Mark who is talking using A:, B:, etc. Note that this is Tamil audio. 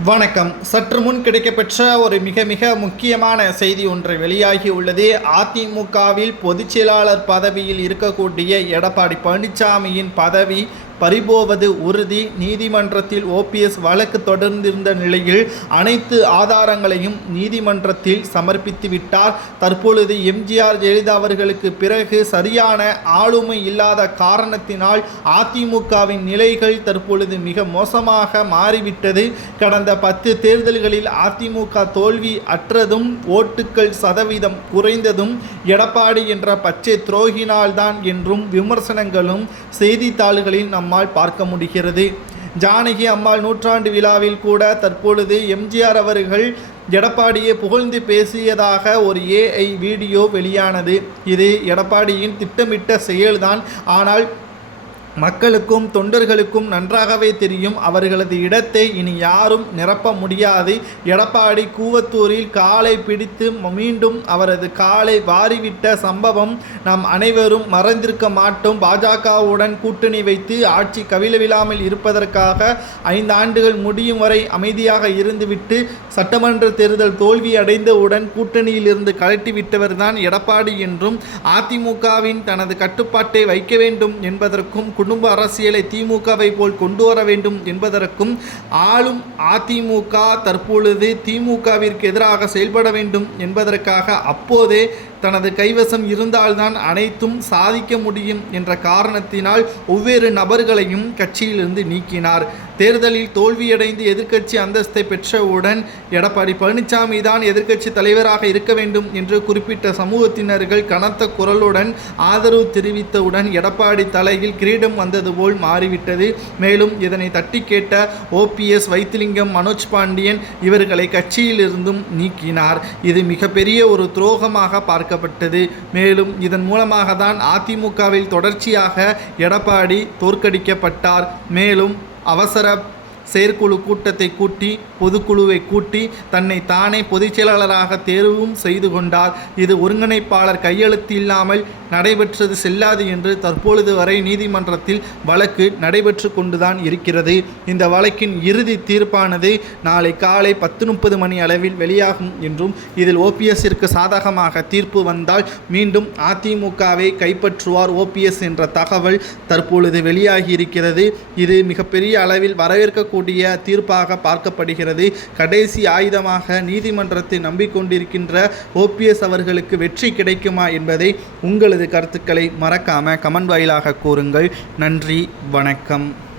A: வணக்கம். சற்று முன் கிடைக்கப்பெற்ற ஒரு மிக மிக முக்கியமான செய்தி ஒன்று வெளியாகி உள்ளது. அதிமுகவில் பொதுச் செயலாளர் பதவியில் இருக்கக்கூடிய எடப்பாடி பழனிசாமியின் பதவி பறிபோவது உறுதி. நீதிமன்றத்தில் ஓபிஎஸ் வழக்கு தொடர்ந்திருந்த நிலையில் அனைத்து ஆதாரங்களையும் நீதிமன்றத்தில் சமர்ப்பித்து விட்டார். தற்பொழுது எம்ஜிஆர் ஜெயலலிதா அவர்களுக்கு பிறகு சரியான ஆளுமை இல்லாத காரணத்தினால் அதிமுகவின் நிலைகள் தற்பொழுது மிக மோசமாக மாறிவிட்டது. கடந்த பத்து தேர்தல்களில் அதிமுக தோல்வி அற்றதும் ஓட்டுக்கள் சதவீதம் குறைந்ததும் எடப்பாடி என்ற பச்சை துரோகினால்தான் என்றும் விமர்சனங்களும் செய்தித்தாள்களில் நம்மால் பார்க்க முடிகிறது. ஜானகி அம்மாள் நூற்றாண்டு விழாவில் கூட தற்பொழுது எம்ஜிஆர் அவர்கள் எடப்பாடியை புகழ்ந்து பேசியதாக ஒரு ஏஐ வீடியோ வெளியானது. இது எடப்பாடியின் திட்டமிட்ட செயல்தான். ஆனால் மக்களுக்கும் தொண்டர்களுக்கும் நன்றாகவே தெரியும். அவர்களது இடத்தை இனி யாரும் நிரப்ப முடியாது. எடப்பாடி கூவத்தூரில் காலை பிடித்து மீண்டும் அவரது காலை வாரிவிட்ட சம்பவம் நாம் அனைவரும் மறந்திருக்க மாட்டோம். பாஜகவுடன் கூட்டணி வைத்து ஆட்சி கவிழவிழாமல் இருப்பதற்காக ஐந்து ஆண்டுகள் முடியும் வரை அமைதியாக இருந்துவிட்டு சட்டமன்ற தேர்தல் தோல்வி அடைந்தவுடன் கூட்டணியில் இருந்து கழட்டிவிட்டவர் தான் எடப்பாடி என்றும் அதிமுகவின் தனது கட்டுப்பாட்டை வைக்க வேண்டும் என்பதற்கும் குடும்ப அரசியலை திமுகவை போல் கொண்டு வர வேண்டும் என்பதற்கும் ஆளும் அதிமுக தற்பொழுது திமுகவிற்கு எதிராக செயல்பட வேண்டும் என்பதற்காக அப்போதே தனது கைவசம் இருந்தால்தான் அனைத்தும் சாதிக்க முடியும் என்ற காரணத்தினால் ஒவ்வொரு நபர்களையும் கட்சியிலிருந்து நீக்கினார். தேர்தலில் தோல்வியடைந்து எதிர்க்கட்சி அந்தஸ்தை பெற்றவுடன் எடப்பாடி பழனிசாமி தான் எதிர்க்கட்சி தலைவராக இருக்க வேண்டும் என்று குறிப்பிட்ட சமூகத்தினர்கள் கனத்த குரலுடன் ஆதரவு தெரிவித்தவுடன் எடப்பாடி தலையில் கிரீடம் வந்தது போல் மாறிவிட்டது. மேலும் இதனை தட்டி கேட்ட ஓபிஎஸ் வைத்திலிங்கம் மனோஜ் பாண்டியன் இவர்களை கட்சியிலிருந்தும் நீக்கினார். இது மிகப்பெரிய ஒரு துரோகமாக பார்க்க பார்க்கப்பட்டது. மேலும் இதன் மூலமாக தான் அதிமுகவில் தொடர்ச்சியாக எடப்பாடி தோற்கடிக்கப்பட்டார். மேலும் அவசர செயற்குழு கூட்டத்தை கூட்டி பொதுக்குழுவை கூட்டி தன்னை தானே பொதுச் செயலாளராக தேர்வும் செய்து கொண்டார். இது ஒருங்கிணைப்பாளர் கையெழுத்து இல்லாமல் நடைபெற்றது செல்லாது என்று தற்பொழுது வரை நீதிமன்றத்தில் வழக்கு நடைபெற்று கொண்டுதான் இருக்கிறது. இந்த வழக்கின் இறுதி தீர்ப்பானது நாளை காலை பத்து முப்பது மணி அளவில் வெளியாகும் என்றும் இதில் ஓபிஎஸ்ஸிற்கு சாதகமாக தீர்ப்பு வந்தால் மீண்டும் அதிமுகவை கைப்பற்றுவார் ஓபிஎஸ் என்ற தகவல் தற்பொழுது வெளியாகி இருக்கிறது. இது மிகப்பெரிய அளவில் வரவேற்க வரவேற்கக்கூடிய தீர்ப்பாக பார்க்கப்படுகிறது. கடைசி ஆயுதமாக நீதிமன்றத்தை நம்பிக்கொண்டிருக்கின்ற ஓபிஎஸ் அவர்களுக்கு வெற்றி கிடைக்குமா என்பதை உங்களது கருத்துக்களை மறக்காம கமெண்ட் வாயிலாக கூறுங்கள். நன்றி வணக்கம்.